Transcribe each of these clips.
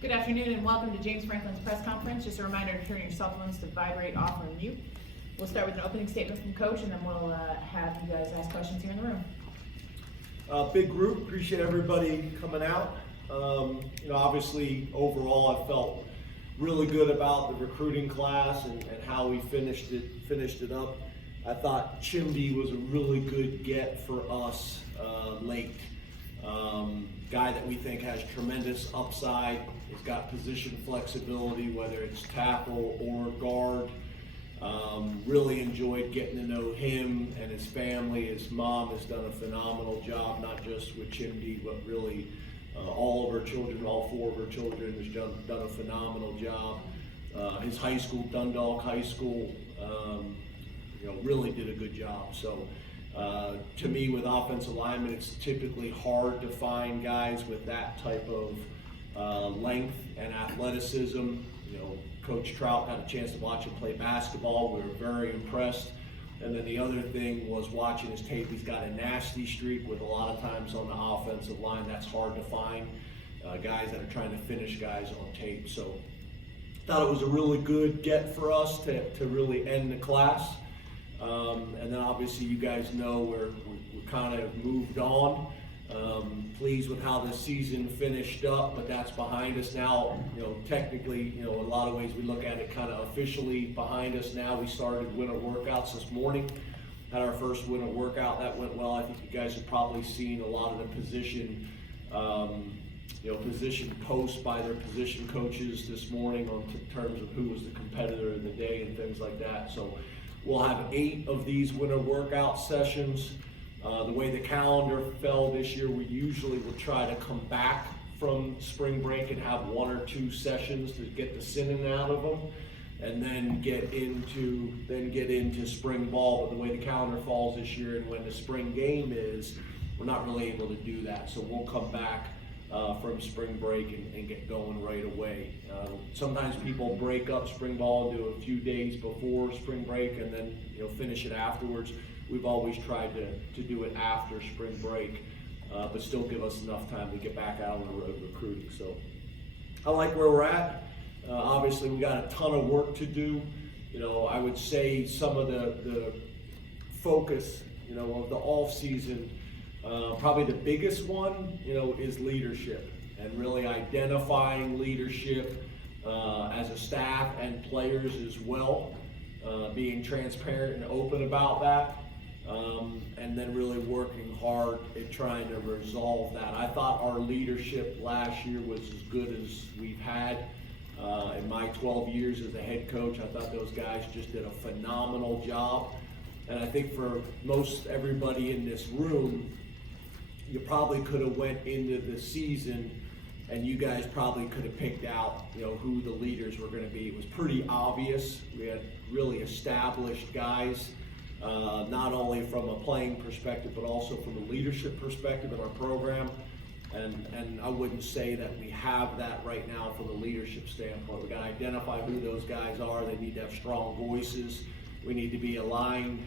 Good afternoon and welcome to James Franklin's press conference. Just a reminder to turn your cell phones to vibrate, off, or mute. We'll start with an opening statement from Coach, and then we'll have you guys ask questions here in the room. Big group, appreciate everybody coming out. Obviously overall I felt really good about the recruiting class and how we finished it up. I thought Chimdy was a really good get for us late. Guy that we think has tremendous upside. He's got position flexibility, whether it's tackle or guard. Really enjoyed getting to know him and his family. His mom has done a phenomenal job, not just with Chimdy, but really all of her children, all four of her children, has done a phenomenal job. His high school, Dundalk High School, really did a good job. So to me, with offensive linemen, it's typically hard to find guys with that type of length and athleticism. Coach Trout had a chance to watch him play basketball. We were very impressed. And then the other thing was watching his tape. He's got a nasty streak with a lot of times on the offensive line. That's hard to find, guys that are trying to finish guys on tape. So thought it was a really good get for us to really end the class. And then obviously you guys know we're kind of moved on. Pleased with how this season finished up, but that's behind us now. Technically, in a lot of ways we look at it kind of officially behind us now. We started winter workouts this morning. Had our first winter workout. That went well. I think you guys have probably seen a lot of the position posts by their position coaches this morning on terms of who was the competitor of the day and things like that. So we'll have 8 of these winter workout sessions. The way the calendar fell this year, we usually will try to come back from spring break and have 1 or 2 sessions to get the sinning out of them, and then get into spring ball. But the way the calendar falls this year and when the spring game is, we're not really able to do that. So we'll come back from spring break and get going right away. Sometimes people break up spring ball and do a few days before spring break and then finish it afterwards. We've always tried to do it after spring break, but still give us enough time to get back out on the road recruiting. So I like where we're at. Obviously we got a ton of work to do. I would say some of the focus, of the off season, probably the biggest one, is leadership, and really identifying leadership as a staff and players as well, being transparent and open about that. And then really working hard at trying to resolve that. I thought our leadership last year was as good as we've had in my 12 years as a head coach. I thought those guys just did a phenomenal job. And I think for most everybody in this room, you probably could have went into the season and you guys probably could have picked out, who the leaders were going to be. It was pretty obvious. We had really established guys. Not only from a playing perspective, but also from a leadership perspective in our program. And I wouldn't say that we have that right now from a leadership standpoint. We got to identify who those guys are. They need to have strong voices. We need to be aligned,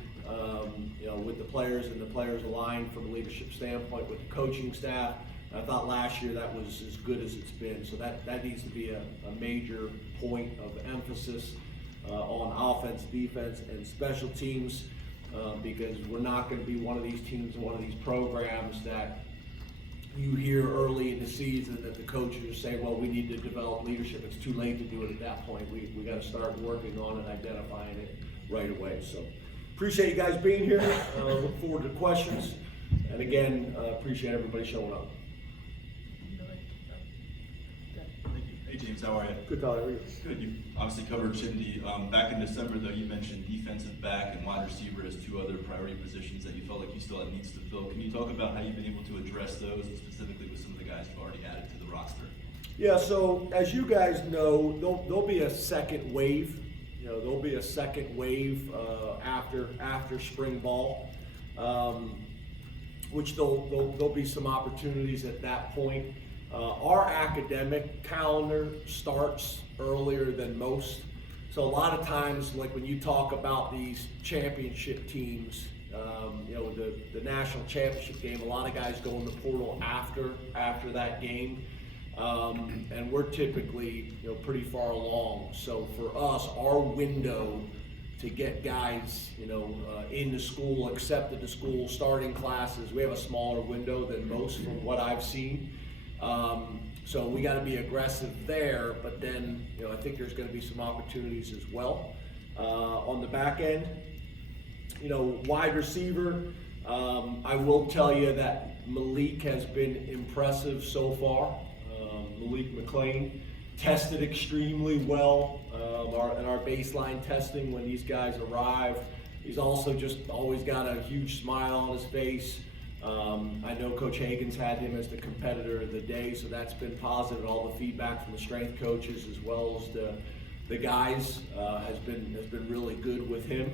with the players, and the players aligned from a leadership standpoint with the coaching staff. And I thought last year that was as good as it's been. So that needs to be a major point of emphasis on offense, defense, and special teams. Because we're not going to be one of these teams, one of these programs that you hear early in the season that the coaches say, well, we need to develop leadership. It's too late to do it at that point. We got to start working on it, identifying it right away. So appreciate you guys being here. Look forward to questions. And again, appreciate everybody showing up. Hey James, how are you? Good, how are you? Good. You obviously covered Chimdy. Back in December, though, you mentioned defensive back and wide receiver as 2 other priority positions that you felt like you still had needs to fill. Can you talk about how you've been able to address those, and specifically with some of the guys you've already added to the roster? Yeah. So as you guys know, there'll be a second wave. There'll be a second wave after spring ball, which there'll be some opportunities at that point. Our academic calendar starts earlier than most. So a lot of times, like when you talk about these championship teams, the national championship game, a lot of guys go in the portal after that game. And we're typically, pretty far along. So for us, our window to get guys, into school, accepted to school, starting classes, we have a smaller window than most from what I've seen. So we got to be aggressive there, but then, I think there's going to be some opportunities as well. On the back end, wide receiver, I will tell you that Malik has been impressive so far. Malik McLean tested extremely well in our baseline testing when these guys arrive. He's also just always got a huge smile on his face. I know Coach Hagan's had him as the competitor of the day, so that's been positive. All the feedback from the strength coaches as well as the guys has been really good with him.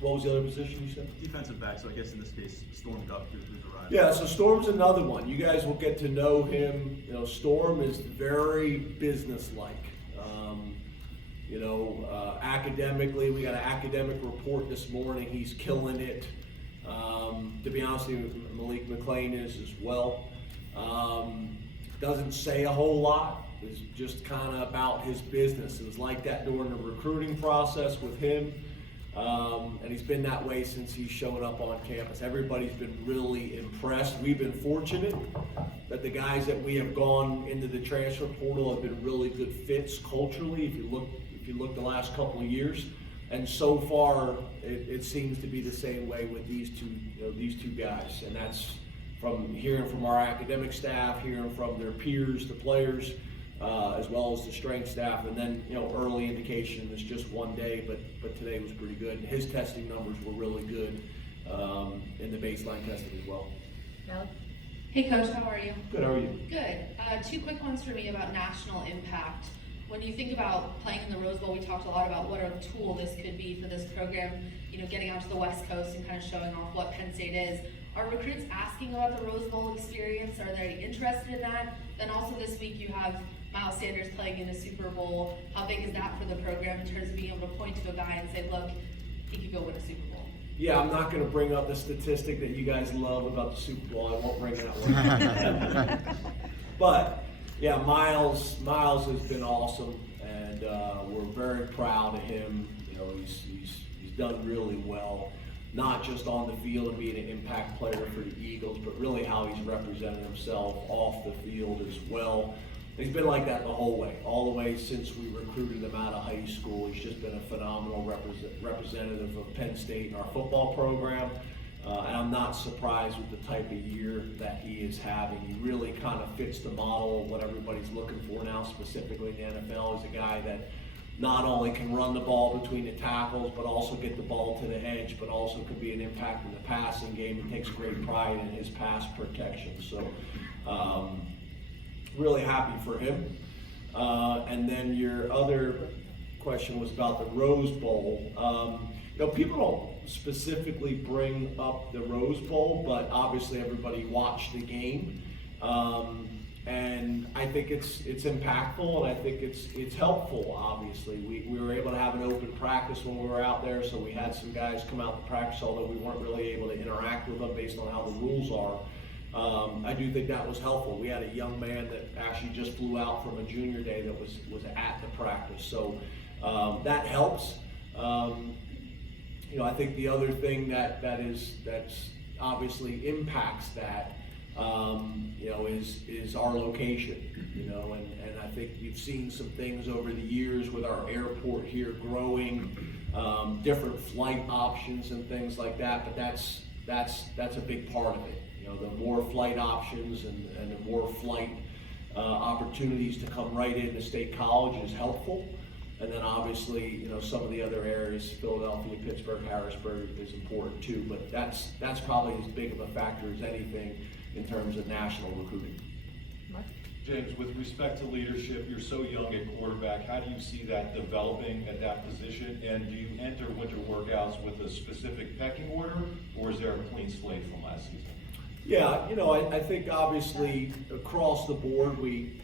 What was the other position you said? Defensive back, so I guess in this case, Storm Duck, who's arrived. Yeah, so Storm's another one. You guys will get to know him. Storm is very businesslike. Academically, we got an academic report this morning. He's killing it. To be honest with you, Malik McLean is as well. Doesn't say a whole lot. It's just kind of about his business. It was like that during the recruiting process with him. And he's been that way since he's shown up on campus. Everybody's been really impressed. We've been fortunate that the guys that we have gone into the transfer portal have been really good fits culturally. If you look the last couple of years, and so far it seems to be the same way with these two guys, and that's from hearing from our academic staff, hearing from their peers, the players, as well as the strength staff, and then early indication. It's just one day, but today was pretty good. And his testing numbers were really good in the baseline testing as well. Malik? Hey Coach, how are you? Good. How are you? Good. Two quick ones for me about national impact. When you think about playing in the Rose Bowl, we talked a lot about what a tool this could be for this program. Getting out to the West Coast and kind of showing off what Penn State is. Are recruits asking about the Rose Bowl experience? Are they interested in that? Then also this week you have Miles Sanders playing in a Super Bowl. How big is that for the program in terms of being able to point to a guy and say, look, he could go win a Super Bowl? Yeah, I'm not going to bring up the statistic that you guys love about the Super Bowl. I won't bring that one. But yeah, Miles has been awesome, and we're very proud of him. He's done really well, not just on the field and being an impact player for the Eagles, but really how he's represented himself off the field as well. He's been like that the whole way, all the way since we recruited him out of high school. He's just been a phenomenal representative of Penn State in our football program. And I'm not surprised with the type of year that he is having. He really kind of fits the model of what everybody's looking for now, specifically in the NFL. He's a guy that not only can run the ball between the tackles, but also get the ball to the edge, but also can be an impact in the passing game. He takes great pride in his pass protection. So really happy for him. And then your other question was about the Rose Bowl. People don't specifically bring up the Rose Bowl, but obviously everybody watched the game. And I think it's impactful, and I think it's helpful, obviously. We were able to have an open practice when we were out there, so we had some guys come out to practice, although we weren't really able to interact with them based on how the rules are. I do think that was helpful. We had a young man that actually just flew out from a junior day that was at the practice, so that helps. I think the other thing that's obviously impacts that is our location, and I think you've seen some things over the years with our airport here growing, different flight options and things like that, but that's a big part of it. The more flight options and the more flight opportunities to come right into State College is helpful. And then obviously, some of the other areas, Philadelphia, Pittsburgh, Harrisburg is important too, but that's probably as big of a factor as anything in terms of national recruiting. Mark? James, with respect to leadership, you're so young at quarterback. How do you see that developing at that position? And do you enter winter workouts with a specific pecking order, or is there a clean slate from last season? Yeah, I think obviously across the board, we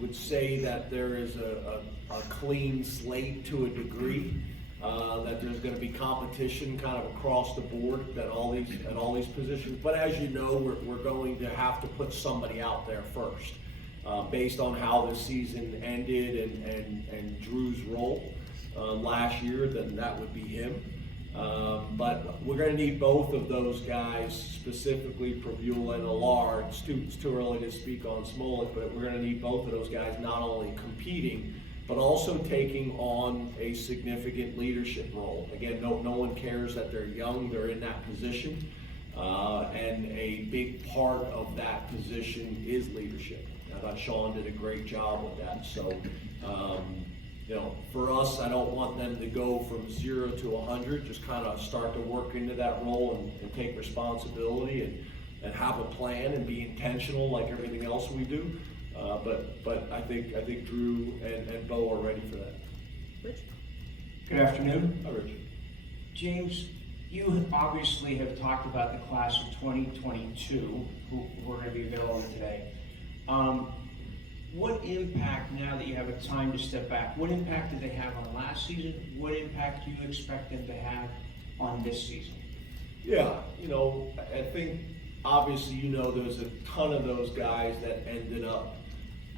would say that there is a clean slate to a degree, that there's going to be competition kind of across the board at all these positions. But as you know, we're going to have to put somebody out there first. based on how the season ended and Drew's role last year, then that would be him. But we're going to need both of those guys, specifically Pravula and Allard. It's too early to speak on Smollett, but we're going to need both of those guys not only competing, but also taking on a significant leadership role. Again, no one cares that they're young, they're in that position. And a big part of that position is leadership. I thought Sean did a great job with that. So, you know, for us, I don't want them to go from 0 to 100, just kind of start to work into that role and take responsibility and have a plan and be intentional like everything else we do. But I think Drew and Bo are ready for that. Rich? Good afternoon. Hi, Rich. James, you obviously have talked about the class of 2022, who are going to be available today. What impact, now that you have a time to step back, what impact did they have on last season? What impact do you expect them to have on this season? Yeah, you know, I think obviously, you know, there's a ton of those guys that ended up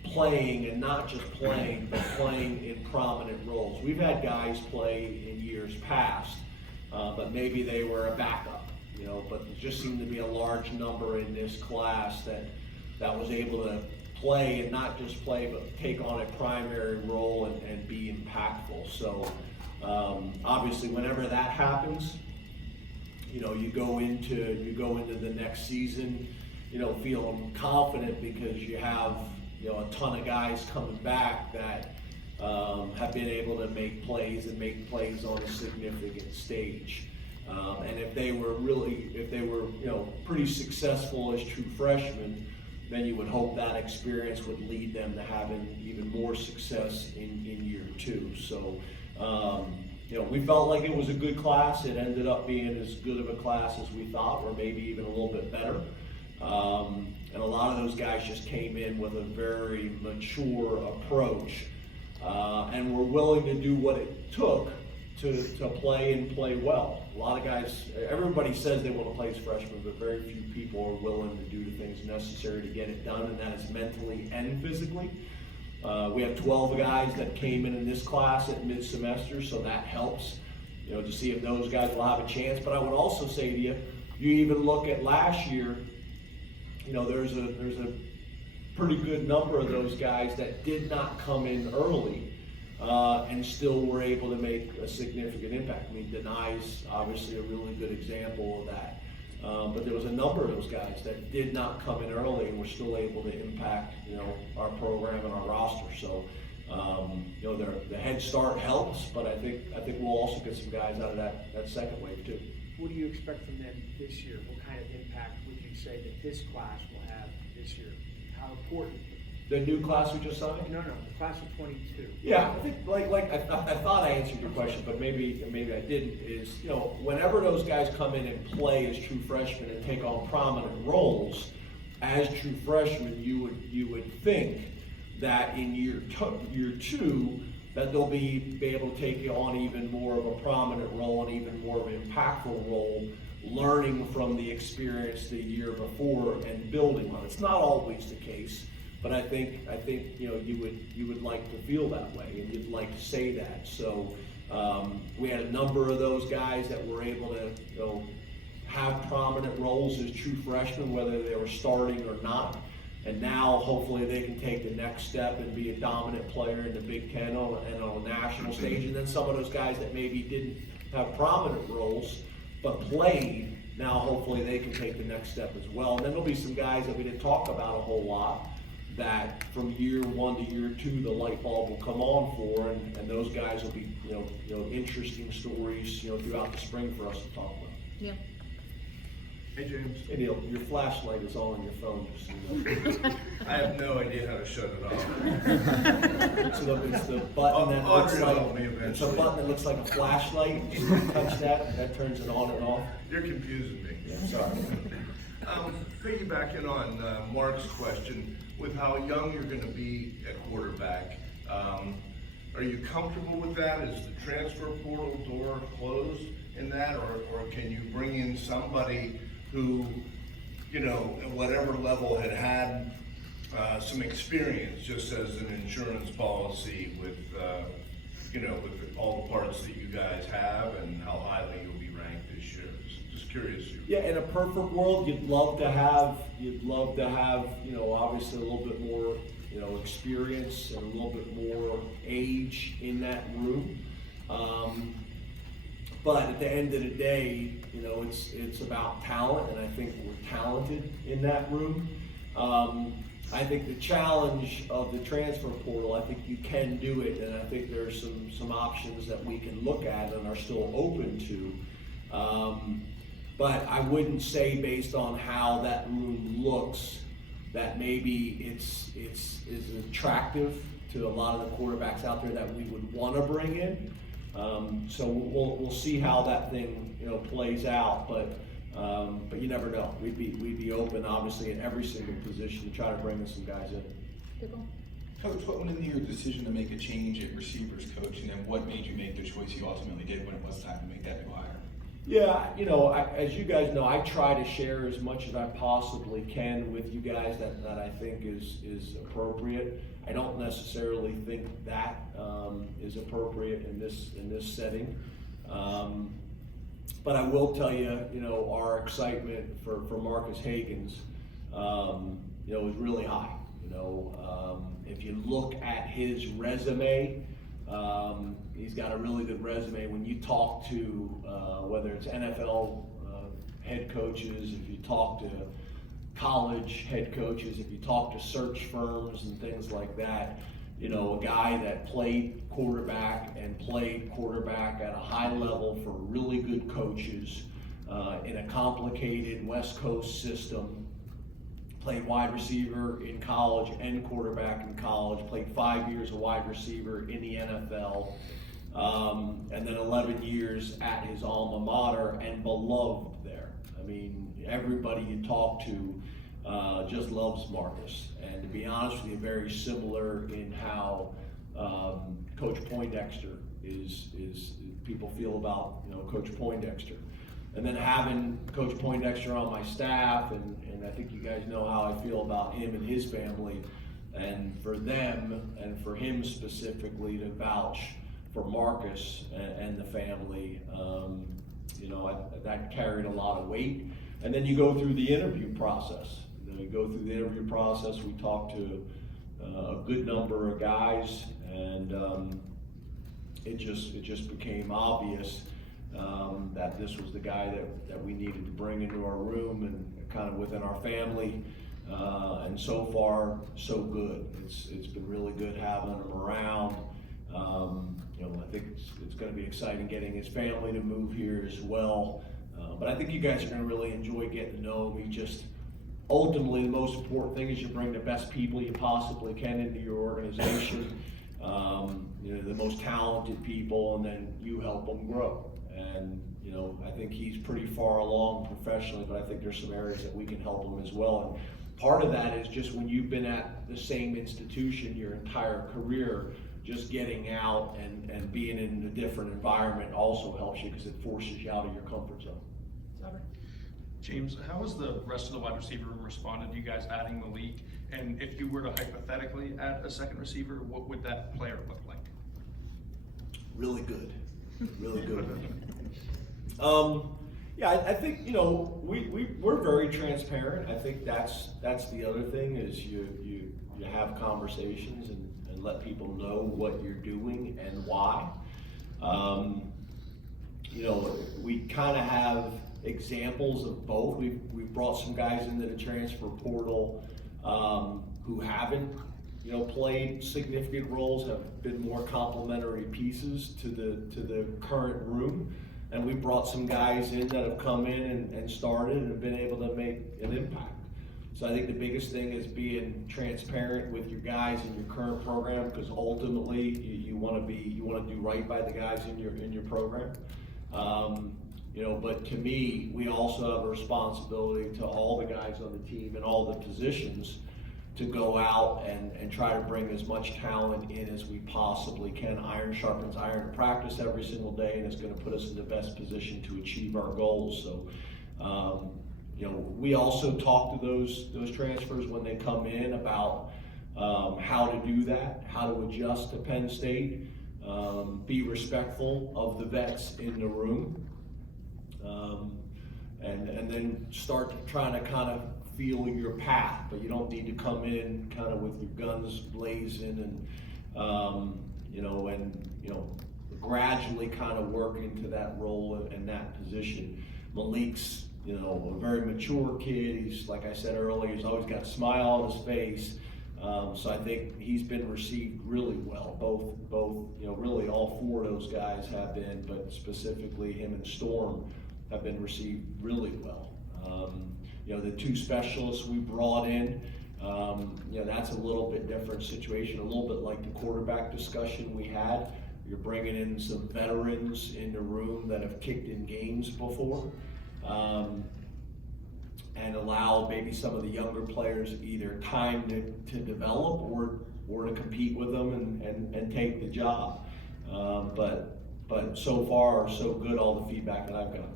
playing, and not just playing, but playing in prominent roles. We've had guys play in years past, but maybe they were a backup, you know, but there just seemed to be a large number in this class that was able to play, and not just play, but take on a primary role and be impactful. So obviously whenever that happens, you know, you go into the next season, you know, feeling confident because you have, you know, a ton of guys coming back that have been able to make plays on a significant stage. And if they were, you know, pretty successful as true freshmen, then you would hope that experience would lead them to having even more success in year two. So, you know, we felt like it was a good class. It ended up being as good of a class as we thought, or maybe even a little bit better. And a lot of those guys just came in with a very mature approach, and were willing to do what it took to play and play well. A lot of guys, everybody says they want to play as freshmen, but very few people are willing to do the things necessary to get it done, and that is mentally and physically. We have 12 guys that came in this class at mid-semester, so that helps, you know, to see if those guys will have a chance. But I would also say to you, you even look at last year, you know, there's a pretty good number of those guys that did not come in early, and still were able to make a significant impact. I mean, Denai's obviously a really good example of that. But there was a number of those guys that did not come in early and were still able to impact, you know, our program and our roster. So, you know, the head start helps, but I think we'll also get some guys out of that second wave too. What do you expect from them this year? What kind of impact would you say that this class will have this year? How important? The new class we just signed? No, the class of 22. Yeah, I think like I thought I answered your question, but maybe I didn't. Is, you know, whenever those guys come in and play as true freshmen and take on prominent roles as true freshmen, you would think that in year two that they'll be able to take on even more of a prominent role and even more of an impactful role, learning from the experience the year before and building on it. It's not always the case. But I think you know, you would like to feel that way, and you'd like to say that. So we had a number of those guys that were able to, you know, have prominent roles as true freshmen, whether they were starting or not. And now hopefully they can take the next step and be a dominant player in the Big Ten and on a national stage. And then some of those guys that maybe didn't have prominent roles but played, now hopefully they can take the next step as well. And then there'll be some guys that we didn't talk about a whole lot, that from year one to year two the light bulb will come on for, and those guys will be, you know, interesting stories, you know, throughout the spring for us to talk about. Yeah. Hey, James. Hey Neil, your flashlight is on your phone, just so you know. I have no idea how to shut it off. It's the button that looks Audrey will help like, me it's a eventually. button that looks like a flashlight. You touch that turns it on and off. You're confusing me. Yeah, sorry. Piggybacking on Mark's question, with how young you're going to be at quarterback, are you comfortable with that? Is the transfer portal door closed in that, or can you bring in somebody who, you know, at whatever level had some experience, just as an insurance policy with, with all the parts that you guys have and how highly you'll be ranked this year? Just curious. Yeah, in a perfect world, you'd love to have, obviously a little bit more, experience and a little bit more age in that room. But at the end of the day, it's about talent, and I think we're talented in that room. I think the challenge of the transfer portal, I think you can do it, and I think there's some options that we can look at and are still open to. But I wouldn't say, based on how that room looks, that maybe it's attractive to a lot of the quarterbacks out there that we would want to bring in. So we'll see how that thing plays out, but you never know. We'd be open, obviously, in every single position to try to bring in some guys in. Coach, what went into your decision to make a change at receivers coach, and then what made you make the choice you ultimately did when it was time to make that new hire? Yeah, as you guys know, I try to share as much as I possibly can with you guys that I think is appropriate. I don't necessarily think that is appropriate in this setting. But I will tell you, our excitement for Marcus Hagans, is really high. If you look at his resume, he's got a really good resume. When you talk to, whether it's NFL head coaches, if you talk to college head coaches, if you talk to search firms and things like that, a guy that played quarterback at a high level for really good coaches in a complicated West Coast system, played wide receiver in college and quarterback in college, played 5 years a wide receiver in the NFL, and then 11 years at his alma mater and beloved there. I mean, everybody you talk to just loves Marcus. And to be honest with you, very similar in how Coach Poindexter is people feel about Coach Poindexter. And then having Coach Poindexter on my staff, and I think you guys know how I feel about him and his family, and for them and for him specifically to vouch for Marcus and the family, that carried a lot of weight. And then you go through the interview process. We talked to a good number of guys, and it just became obvious that this was the guy that we needed to bring into our room and kind of within our family. And so far, so good. It's been really good having him around. I think it's going to be exciting getting his family to move here as well. But I think you guys are going to really enjoy getting to know him. Ultimately, the most important thing is you bring the best people you possibly can into your organization, the most talented people, and then you help them grow. And, I think he's pretty far along professionally, but I think there's some areas that we can help him as well. And part of that is just when you've been at the same institution your entire career, just getting out and being in a different environment also helps you because it forces you out of your comfort zone. James, how has the rest of the wide receiver room responded to you guys adding Malik? And if you were to hypothetically add a second receiver, what would that player look like? Really good. Really good. I think, we're very transparent. I think that's the other thing is you have conversations and let people know what you're doing and why. We kind of have examples of both. We've brought some guys into the transfer portal who haven't played significant roles, have been more complementary pieces to the current room, and we brought some guys in that have come in and started and have been able to make an impact. So I think the biggest thing is being transparent with your guys in your current program, because ultimately you want to do right by the guys in your program. But to me, we also have a responsibility to all the guys on the team and all the positions to go out and try to bring as much talent in as we possibly can. Iron sharpens iron in practice every single day, and it's going to put us in the best position to achieve our goals. So, we also talk to those transfers when they come in about how to do that, how to adjust to Penn State, be respectful of the vets in the room, and then start trying to kind of feel your path. But you don't need to come in kind of with your guns blazing and gradually kind of work into that role and that position. Malik's a very mature kid. He's, like I said earlier, he's always got a smile on his face. So I think he's been received really well. Both, really all four of those guys have been, but specifically him and Storm have been received really well. The two specialists we brought in, that's a little bit different situation, a little bit like the quarterback discussion we had. You're bringing in some veterans in the room that have kicked in games before. And allow maybe some of the younger players either time to develop or to compete with them and take the job. But so far, so good, all the feedback that I've got.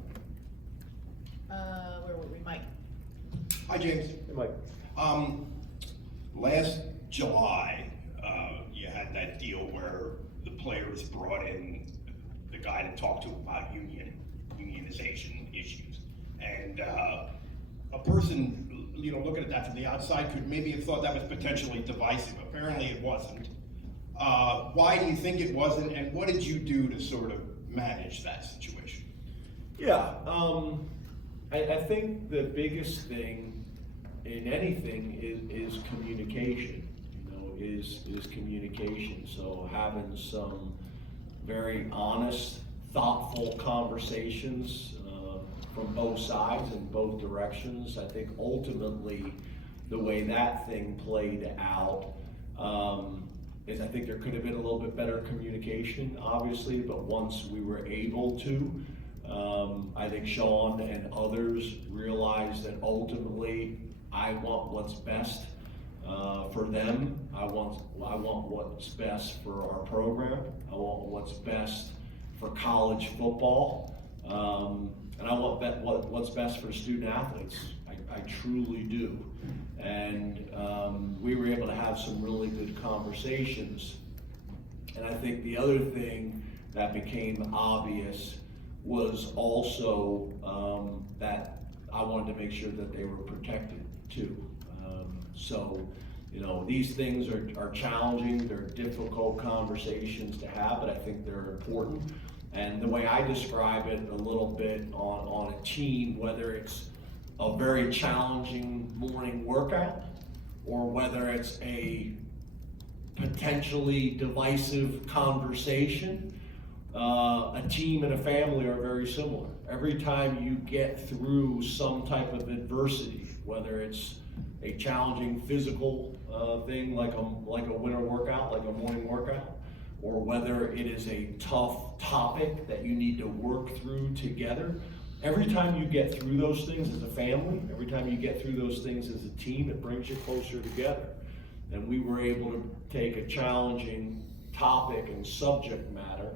Where were we, Mike? Hi, James. Hey, Mike. Last July, you had that deal where the players brought in the guy to talk to about unionization issues. And a person, looking at that from the outside could maybe have thought that was potentially divisive. Apparently it wasn't. Why do you think it wasn't, and what did you do to sort of manage that situation? Yeah, I think the biggest thing in anything is communication. Is communication. So having some very honest, thoughtful conversations from both sides in both directions. I think ultimately the way that thing played out is I think there could have been a little bit better communication, obviously, but once we were able to, I think Sean and others realized that ultimately I want what's best for them. I want what's best for our program. I want what's best for college football. And I want what's best for student athletes. I truly do. And we were able to have some really good conversations. And I think the other thing that became obvious was also that I wanted to make sure that they were protected too. These things are challenging, they're difficult conversations to have, but I think they're important. And the way I describe it a little bit on a team, whether it's a very challenging morning workout or whether it's a potentially divisive conversation, a team and a family are very similar. Every time you get through some type of adversity, whether it's a challenging physical thing like a winter workout, like a morning workout, or whether it is a tough topic that you need to work through together. Every time you get through those things as a family, every time you get through those things as a team, it brings you closer together. And we were able to take a challenging topic and subject matter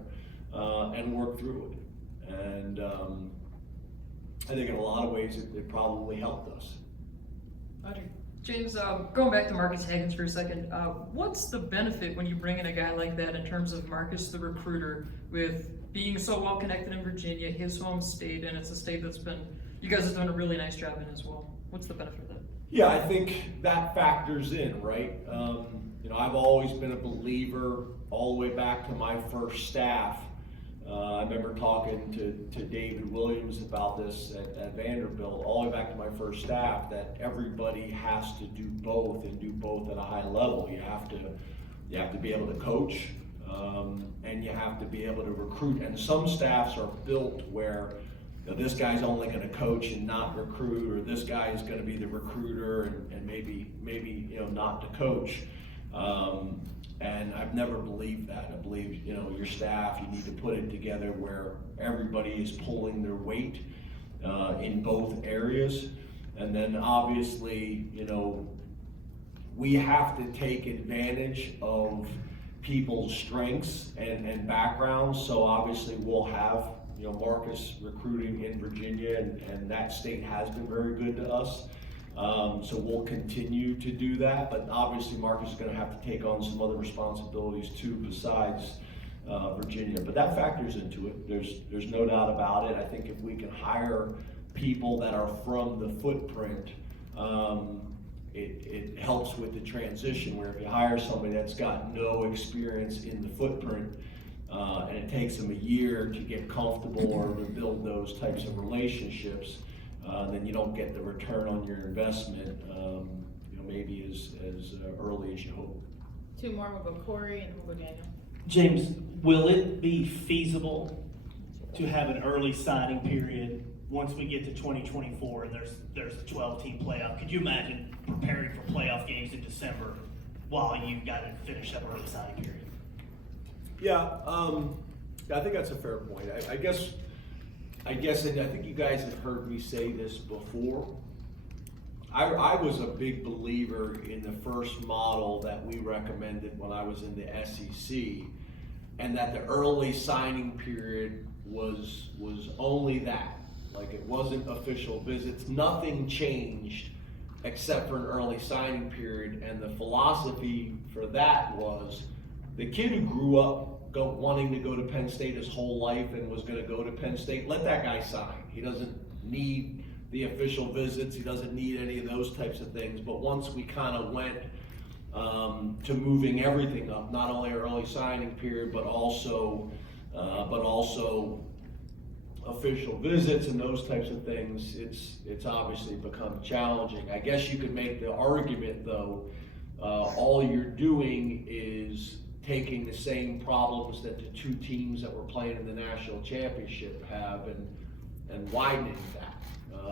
and work through it. And I think in a lot of ways it probably helped us. Audrey? James, going back to Marcus Higgins for a second, what's the benefit when you bring in a guy like that in terms of Marcus the recruiter, with being so well connected in Virginia, his home state, and it's a state that's you guys have done a really nice job in as well. What's the benefit of that? Yeah, I think that factors in, right? I've always been a believer all the way back to my first staff. I remember talking to David Williams about this at Vanderbilt, all the way back to my first staff, that everybody has to do both and do both at a high level. You have to be able to coach, and you have to be able to recruit. And some staffs are built where this guy's only going to coach and not recruit, or this guy is going to be the recruiter and maybe not to coach. And I've never believed that. I believe, your staff, you need to put it together where everybody is pulling their weight in both areas. And then obviously, we have to take advantage of people's strengths and backgrounds. So obviously we'll have, Marcus recruiting in Virginia, and that state has been very good to us. So we'll continue to do that, but obviously Marcus is gonna have to take on some other responsibilities too besides Virginia. But that factors into it, there's no doubt about it. I think if we can hire people that are from the footprint, it helps with the transition, where if you hire somebody that's got no experience in the footprint, and it takes them a year to get comfortable or to build those types of relationships, then you don't get the return on your investment, maybe as early as you hope. Two more, we'll go Corey and we'll go Daniel. James, will it be feasible to have an early signing period once we get to 2024 and there's a 12-team playoff? Could you imagine preparing for playoff games in December while you've got to finish up early signing period? Yeah, I think that's a fair point. I guess, and I think you guys have heard me say this before. I was a big believer in the first model that we recommended when I was in the SEC, and that the early signing period was only that. Like, it wasn't official visits. Nothing changed except for an early signing period, and the philosophy for that was the kid who grew up wanting to go to Penn State his whole life and was going to go to Penn State, let that guy sign. He doesn't need the official visits. He doesn't need any of those types of things. But once we kind of went to moving everything up, not only our early signing period, but also official visits and those types of things, it's obviously become challenging. I guess you could make the argument, though, all you're doing is taking the same problems that the two teams that were playing in the national championship have and widening that.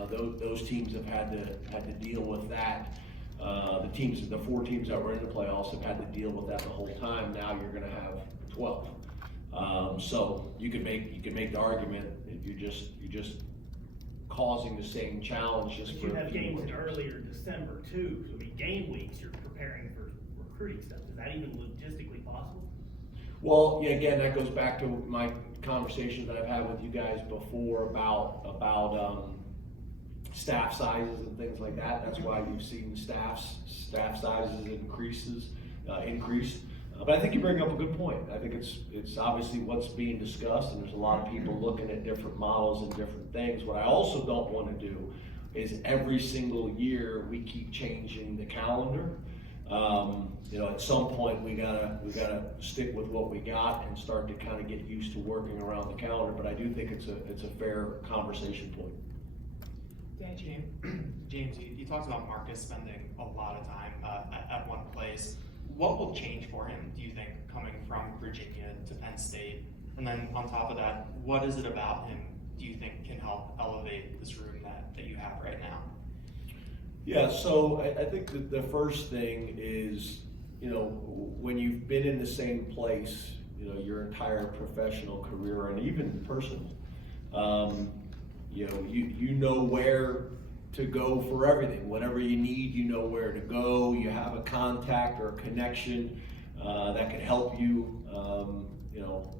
Those teams have had to deal with that. The 4 teams that were in the playoffs have had to deal with that the whole time. Now you're going to have 12. So you can make the argument if you're just causing the same challenge. Just But you have games in earlier December too. So I mean, game weeks you're preparing for recruiting stuff. Is that even logistically possible? Well, yeah, again, that goes back to my conversations that I've had with you guys before about staff sizes and things like that. That's why you've seen staff sizes increase. But I think you bring up a good point. I think it's obviously what's being discussed, and there's a lot of people looking at different models and different things. What I also don't want to do is every single year we keep changing the calendar. At some point we gotta stick with what we got and start to kind of get used to working around the calendar. But I do think it's a fair conversation point. James, you talked about Marcus spending a lot of time at one place. What will change for him, do you think, coming from Virginia to Penn State? And then on top of that, what is it about him do you think can help elevate this room that you have right now? Yeah, so I think that the first thing is, when you've been in the same place, your entire professional career and even personal, you know where to go for everything. Whatever you need, you know where to go. You have a contact or a connection that can help you,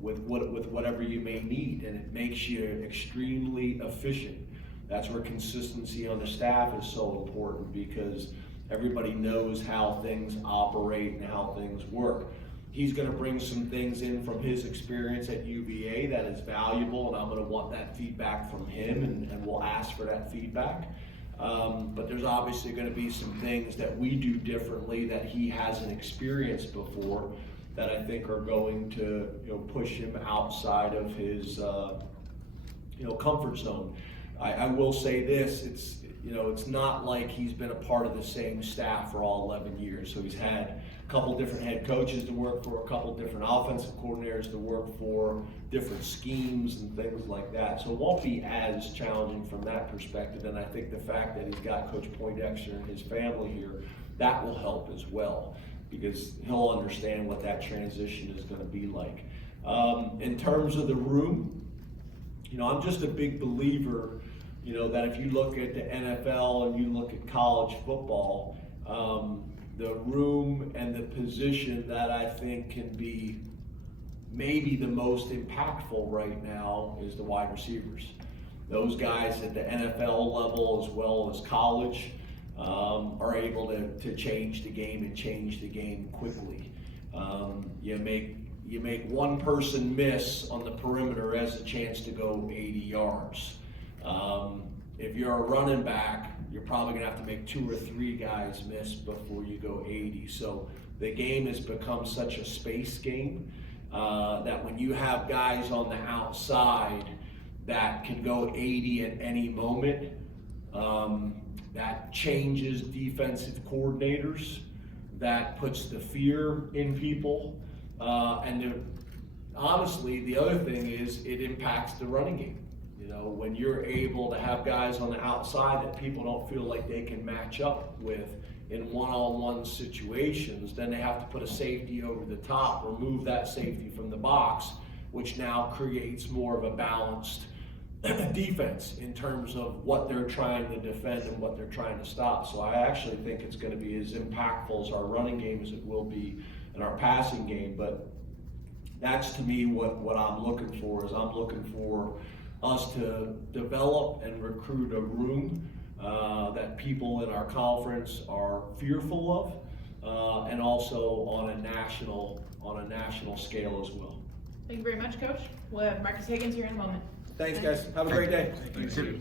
with whatever you may need, and it makes you extremely efficient. That's where consistency on the staff is so important, because everybody knows how things operate and how things work. He's going to bring some things in from his experience at UVA that is valuable, and I'm going to want that feedback from him, and we'll ask for that feedback. But there's obviously going to be some things that we do differently that he hasn't experienced before that I think are going to push him outside of his comfort zone. I will say this, it's not like he's been a part of the same staff for all 11 years. So he's had a couple different head coaches to work for, a couple different offensive coordinators to work for, different schemes and things like that. So it won't be as challenging from that perspective. And I think the fact that he's got Coach Poindexter and his family here, that will help as well, because he'll understand what that transition is going to be like. In terms of the room, I'm just a big believer that if you look at the NFL and you look at college football, the room and the position that I think can be maybe the most impactful right now is the wide receivers. Those guys at the NFL level as well as college are able to change the game and change the game quickly. You make one person miss on the perimeter has a chance to go 80 yards. If you're a running back, you're probably gonna have to make 2 or 3 guys miss before you go 80. So the game has become such a space game that when you have guys on the outside that can go 80 at any moment, that changes defensive coordinators, that puts the fear in people, and honestly, the other thing is it impacts the running game. You know, when you're able to have guys on the outside that people don't feel like they can match up with in one-on-one situations, then they have to put a safety over the top, remove that safety from the box, which now creates more of a balanced defense in terms of what they're trying to defend and what they're trying to stop. So I actually think it's going to be as impactful as our running game as it will be in our passing game. But that's to me what I'm looking for is I'm looking for us to develop and recruit a room that people in our conference are fearful of, and also on a national scale as well. Thank you very much, Coach. We'll have Marcus Higgins here in a moment. Thanks, guys. Have a great day. Thank you.